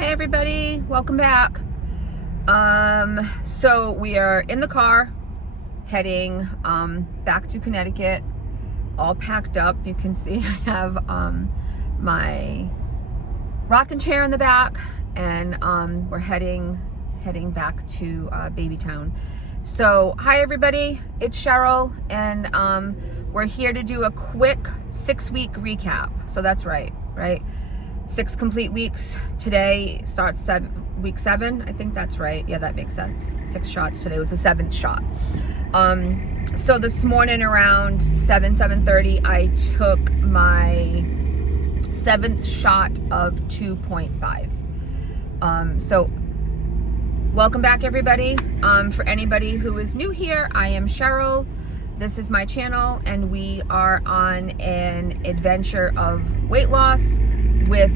Hey everybody, welcome back. So we are in the car heading back to Connecticut, all packed up. You can see I have my rocking chair in the back, and we're heading back to Babytown. So hi everybody, it's Cheryl, and we're here to do a quick 6-week recap. So that's right? 6 complete weeks. Today starts week 7. I think that's right. Yeah, that makes sense. 6 shots. Today was the 7th shot. So this morning around 7:30, I took my 7th shot of 2.5. So welcome back everybody. For anybody who is new here, I am Cheryl. This is my channel, and we are on an adventure of weight loss with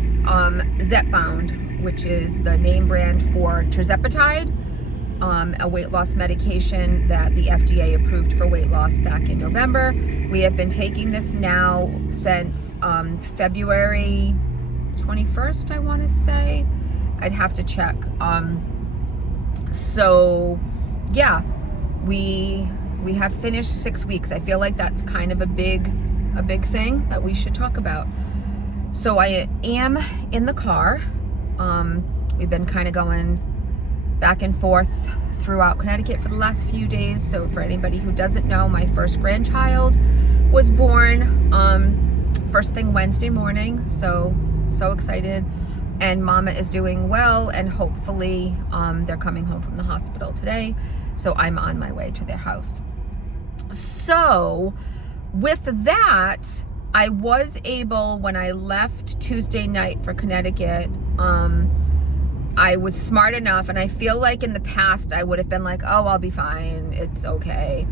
Zepbound, which is the name brand for tirzepatide, a weight loss medication that the FDA approved for weight loss back in November. We have been taking this now since February 21st, I want to say. I'd have to check. So yeah, we have finished 6 weeks. I feel like that's kind of a big thing that we should talk about. So I am in the car. We've been kind of going back and forth throughout Connecticut for the last few days. So for anybody who doesn't know, my first grandchild was born first thing Wednesday morning. So excited. And Mama is doing well, and hopefully they're coming home from the hospital today. So I'm on my way to their house. So with that, I was able, when I left Tuesday night for Connecticut, I was smart enough, and I feel like in the past I would have been like, oh, I'll be fine, it's okay.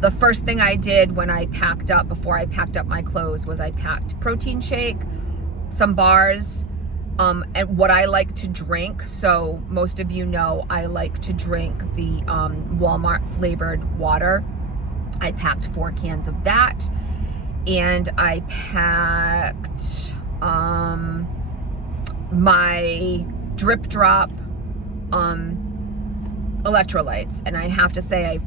The first thing I did when I packed up, before I packed up my clothes, was I packed protein shake, some bars, and what I like to drink. So most of you know I like to drink the Walmart flavored water. I packed 4 cans of that. And I packed my drip drop electrolytes. And I have to say,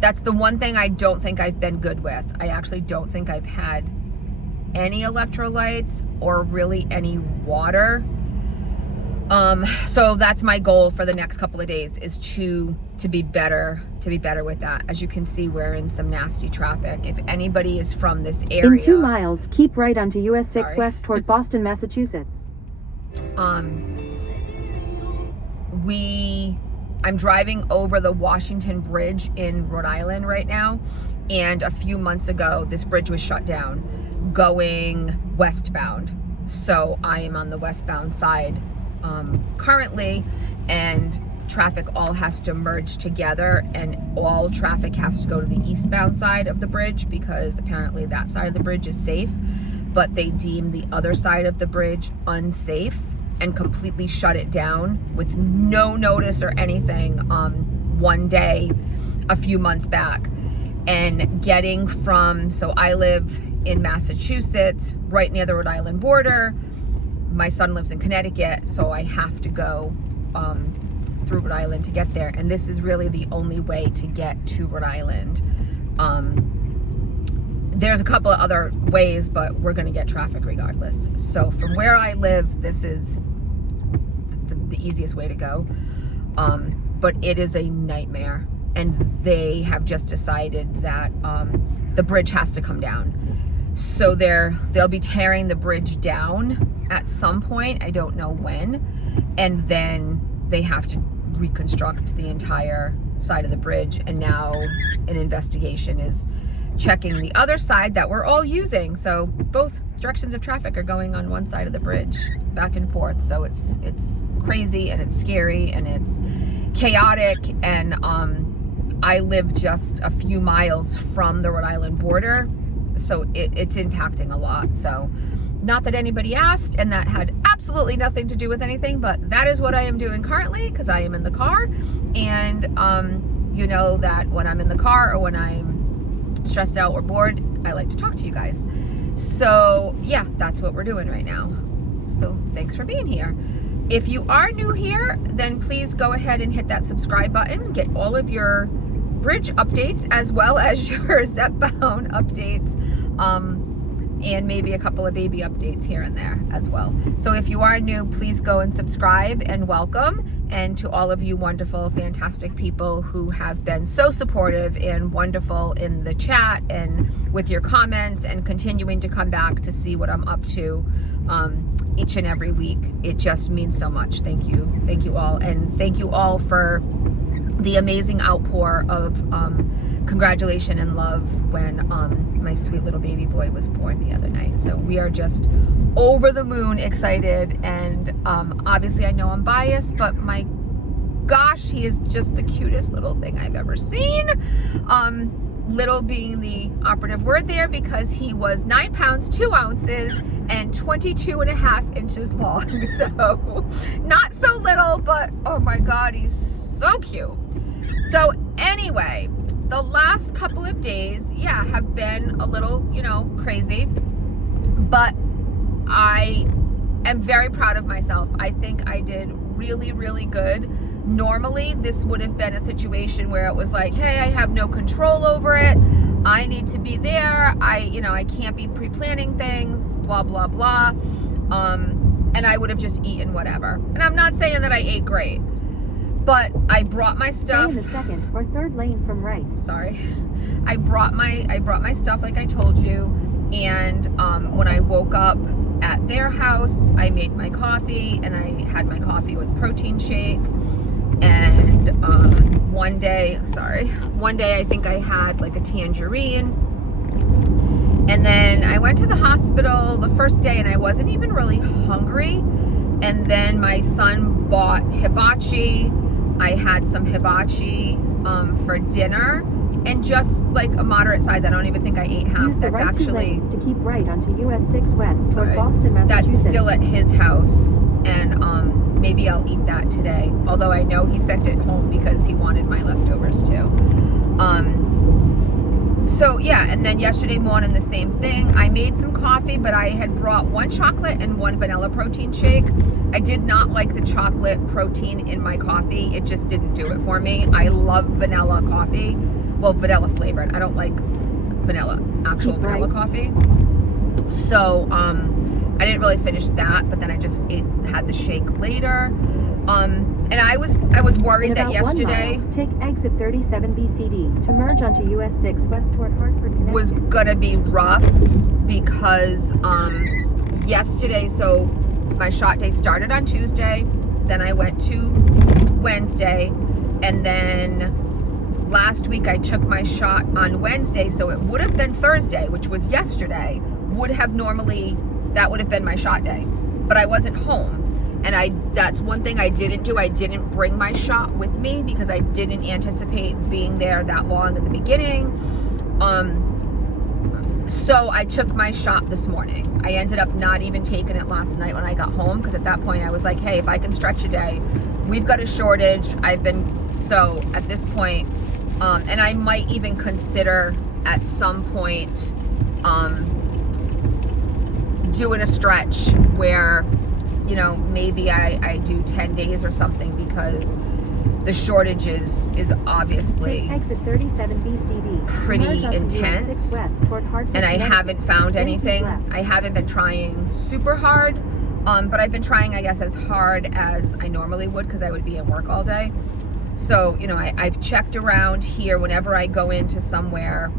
that's the one thing I don't think I've been good with. I actually don't think I've had any electrolytes or really any water. So that's my goal for the next couple of days, is to be better with that. As you can see, we're in some nasty traffic. If anybody is from this area, in 2 miles, keep right onto US 6 west toward Boston, Massachusetts. I'm driving over the Washington Bridge in Rhode Island right now, and a few months ago this bridge was shut down going westbound. So I am on the westbound side currently, and traffic all has to merge together, and all traffic has to go to the eastbound side of the bridge, because apparently that side of the bridge is safe, but they deem the other side of the bridge unsafe and completely shut it down with no notice or anything one day a few months back. And getting from, so I live in Massachusetts, right near the Rhode Island border. My son lives in Connecticut, so I have to go through Rhode Island to get there. And this is really the only way to get to Rhode Island. There's a couple of other ways, but we're gonna get traffic regardless. So from where I live, this is the easiest way to go. But it is a nightmare. And they have just decided that the bridge has to come down. So they'll be tearing the bridge down at some point. I don't know when. And then they have to reconstruct the entire side of the bridge. And now an investigation is checking the other side that we're all using. So both directions of traffic are going on one side of the bridge, back and forth. So it's crazy, and it's scary, and it's chaotic. And I live just a few miles from the Rhode Island border, so it's impacting a lot. So not that anybody asked, and that had absolutely nothing to do with anything, but that is what I am doing currently, because I am in the car. And you know that when I'm in the car, or when I'm stressed out or bored, I like to talk to you guys. So yeah, that's what we're doing right now. So thanks for being here. If you are new here, then please go ahead and hit that subscribe button. Get all of your bridge updates as well as your Zepbound updates. And maybe a couple of baby updates here and there as well. So if you are new, please go and subscribe, and welcome. And to all of you wonderful, fantastic people who have been so supportive and wonderful in the chat and with your comments and continuing to come back to see what I'm up to each and every week. It just means so much. Thank you. Thank you all. And thank you all for the amazing outpour of congratulations and love when my sweet little baby boy was born the other night. So we are just over the moon excited, and obviously I know I'm biased, but my gosh, he is just the cutest little thing I've ever seen. Little being the operative word there, because he was 9 pounds 2 ounces and 22.5 inches long. So not so little, but oh my God, he's so cute. So anyway, the last couple of days, have been a little, crazy, but I am very proud of myself. I think I did really, really good. Normally, this would have been a situation where it was like, hey, I have no control over it. I need to be there. I can't be pre-planning things, blah, blah, blah. And I would have just eaten whatever. And I'm not saying that I ate great, but I brought my stuff. Stay in the second or third lane from right. Sorry. I brought my stuff like I told you. And when I woke up at their house, I made my coffee, and I had my coffee with protein shake. And one day I think I had like a tangerine. And then I went to the hospital the first day, and I wasn't even really hungry. And then my son bought hibachi. I had some hibachi for dinner, and just like a moderate size. I don't even think I ate half. Use the That's right actually 2 lanes to keep right onto US 6 West toward Boston, that's Massachusetts. still at his house, and maybe I'll eat that today. Although I know he sent it home because he wanted my leftovers too. So yeah, and then yesterday morning the same thing. I made some coffee, but I had brought 1 chocolate and 1 vanilla protein shake. I did not like the chocolate protein in my coffee. It just didn't do it for me. I love vanilla coffee. Well, vanilla flavored. I don't like actual vanilla coffee. So I didn't really finish that, but then I just had the shake later. And I was worried that yesterday 1 mile, take exit 37 BCD to merge onto US 6 West toward Hartford, Connecticut. Was gonna be rough because yesterday, so my shot day started on Tuesday, then I went to Wednesday, and then last week I took my shot on Wednesday, so it would have been Thursday, which was yesterday, that would have been my shot day, but I wasn't home. And that's one thing I didn't do. I didn't bring my shot with me because I didn't anticipate being there that long in the beginning. So I took my shot this morning. I ended up not even taking it last night when I got home, because at that point I was like, hey, if I can stretch a day, we've got a shortage. So at this point, and I might even consider at some point doing a stretch where, maybe I do 10 days or something, because the shortage is obviously take exit 37 BCD pretty intense, and I haven't found anything. I haven't been trying super hard, but I've been trying, I guess, as hard as I normally would, because I would be in work all day. So, I've checked around here whenever I go into somewhere,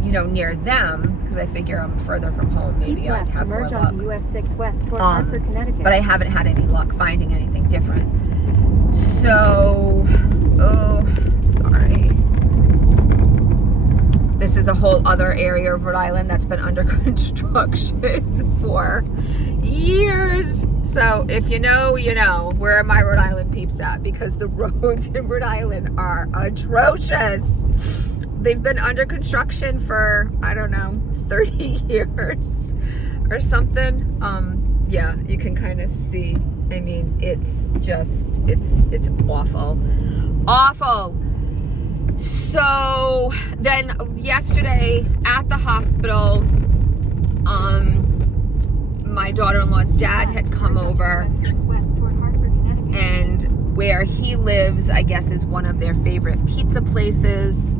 near them, because I figure I'm further from home. Maybe I'd have more luck. US 6 West toward Hartford, Connecticut. But I haven't had any luck finding anything different. So, sorry. This is a whole other area of Rhode Island that's been under construction for years. So if you know, you know. Where are my Rhode Island peeps at? Because the roads in Rhode Island are atrocious. They've been under construction for, I don't know, 30 years or something. Yeah, you can kind of see. I mean, it's awful. Awful. So then yesterday at the hospital, my daughter-in-law's dad had come over, and where he lives, I guess, is one of their favorite pizza places.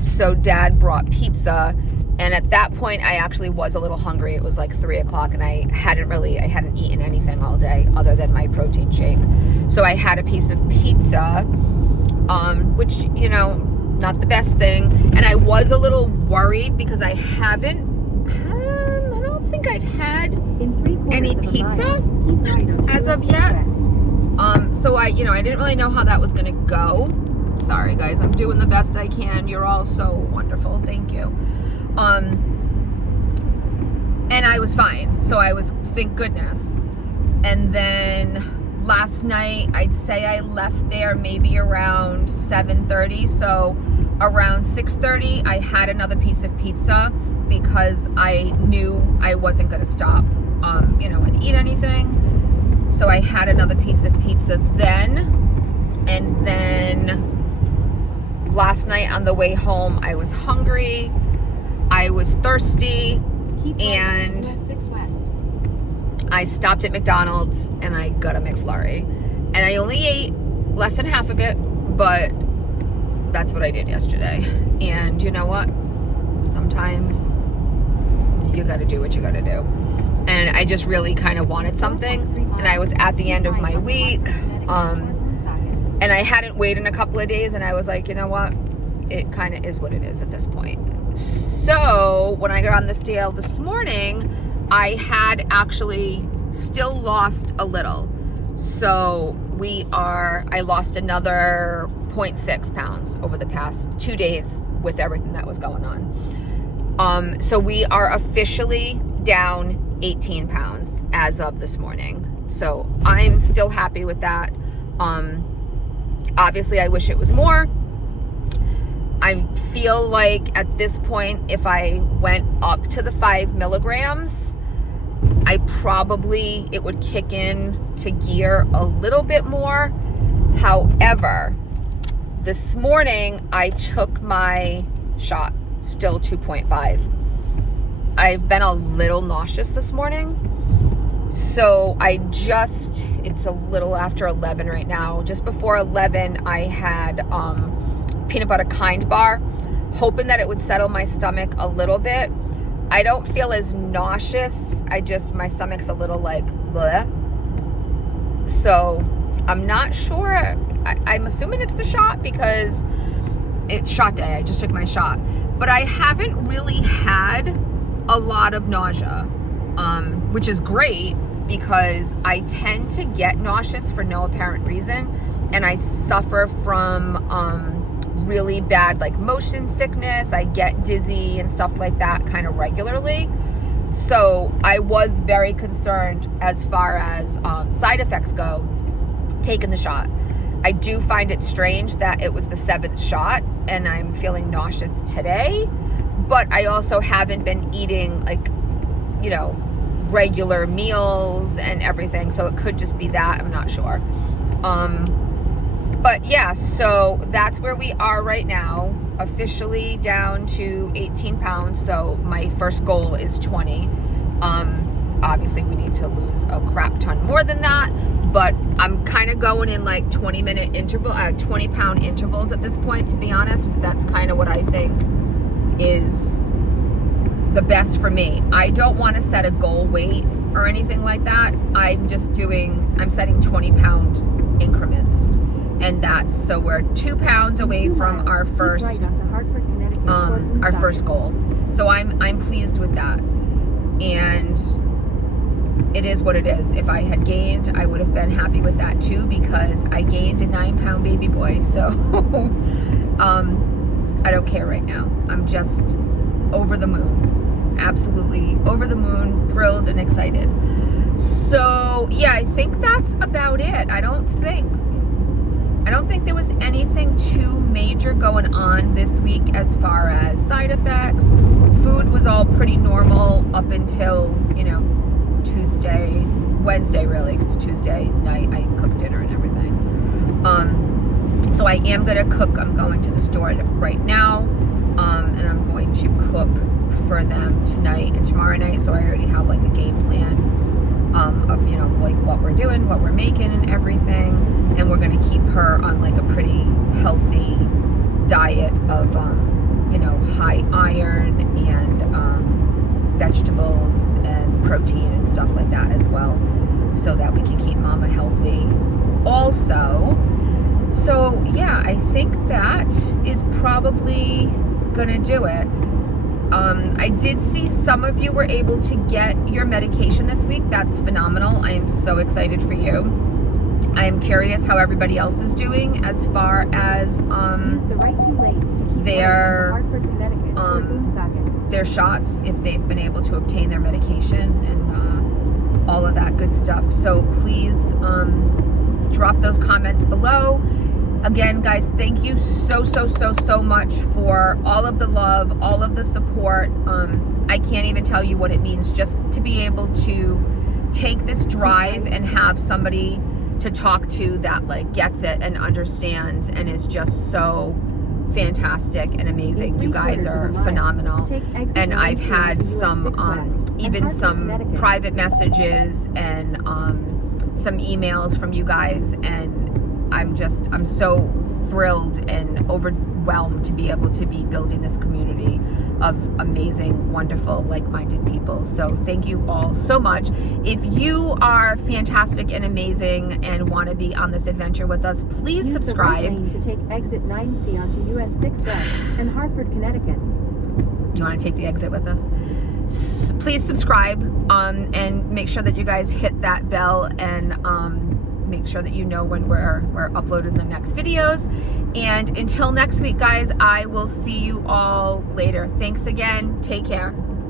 So dad brought pizza, and at that point I actually was a little hungry. It was like 3 o'clock, and I hadn't eaten anything all day other than my protein shake. So I had a piece of pizza, which, you know, not the best thing. And I was a little worried because I don't think I've had any pizza as of yet. So I didn't really know how that was gonna go. Sorry guys, I'm doing the best I can. You're all so wonderful, thank you. And I was fine, so I was, thank goodness. And then last night, I'd say I left there maybe around 7:30, so around 6:30, I had another piece of pizza because I knew I wasn't gonna stop, and eat anything. So I had another piece of pizza then, and then last night on the way home, I was hungry, I was thirsty, and I stopped at McDonald's and I got a McFlurry. And I only ate less than half of it, but that's what I did yesterday. And you know what? Sometimes you gotta do what you gotta do. And I just really kind of wanted something, and I was at the end of my week, and I hadn't weighed in a couple of days, and I was like, you know what, it kind of is what it is at this point. So when I got on the scale this morning, I had actually still lost a little. So I lost another 0.6 pounds over the past 2 days with everything that was going on. So we are officially down 18 pounds as of this morning. So I'm still happy with that. Obviously I wish it was more. I feel like at this point, if I went up to the 5 milligrams, it would kick in to gear a little bit more. However, this morning I took my shot, still 2.5. I've been a little nauseous this morning. So it's a little after 11 right now. Just before 11, I had peanut butter kind bar, hoping that it would settle my stomach a little bit. I don't feel as nauseous. My stomach's a little like bleh. So I'm not sure. I'm assuming it's the shot because it's shot day. I just took my shot. But I haven't really had a lot of nausea, which is great because I tend to get nauseous for no apparent reason. And I suffer from really bad like motion sickness. I get dizzy and stuff like that kind of regularly. So I was very concerned as far as side effects go, taking the shot. I do find it strange that it was the 7th shot and I'm feeling nauseous today, but I also haven't been eating regular meals and everything. So it could just be that, I'm not sure. But yeah, so that's where we are right now, officially down to 18 pounds. So my first goal is 20. Obviously we need to lose a crap ton more than that, but I'm kind of going in like 20 pound intervals at this point, to be honest. That's kind of what I think is the best for me. I don't want to set a goal weight or anything like that. I'm setting 20 pound increments. And so we're 2 pounds away from our first goal. So I'm pleased with that. And it is what it is. If I had gained, I would have been happy with that too, because I gained a 9-pound baby boy. So I don't care right now. I'm just over the moon. Absolutely over the moon, thrilled and excited. So yeah, I think that's about it. I don't think there was anything too major going on this week as far as side effects. Food was all pretty normal up until, Wednesday really, because Tuesday night I cooked dinner and everything. So I am gonna cook. I'm going to the store right now, and I'm going to cook for them tonight and tomorrow night. So I already have like a game plan. of, you know, like what we're doing, what we're making and everything. And we're going to keep her on like a pretty healthy diet of, you know, high iron and vegetables and protein and stuff like that as well, so that we can keep mama healthy also. So yeah, I think that is probably gonna do it. I did see some of you were able to get your medication this week. That's phenomenal. I am so excited for you. I am curious how everybody else is doing as far as Use the right two lanes to keep their Hartford, Connecticut, toward Woonsocket. their shots, if they've been able to obtain their medication and all of that good stuff. So please drop those comments below. Again, guys, thank you so much for all of the love, all of the support. I can't even tell you what it means just to be able to take this drive and have somebody to talk to that like gets it and understands and is just so fantastic and amazing. You guys are phenomenal. And I've had some even some private messages and some emails from you guys, and I'm so thrilled and overwhelmed to be able to be building this community of amazing, wonderful, like-minded people. So thank you all so much. If you are fantastic and amazing and want to be on this adventure with us, please subscribe. Use the right lane to take exit 9C onto US 6 West and Hartford, Connecticut. You want to take the exit with us? Please subscribe and make sure that you guys hit that bell and make sure that you know when we're uploading the next videos. And until next week, guys, I will see you all later. Thanks again. Take care.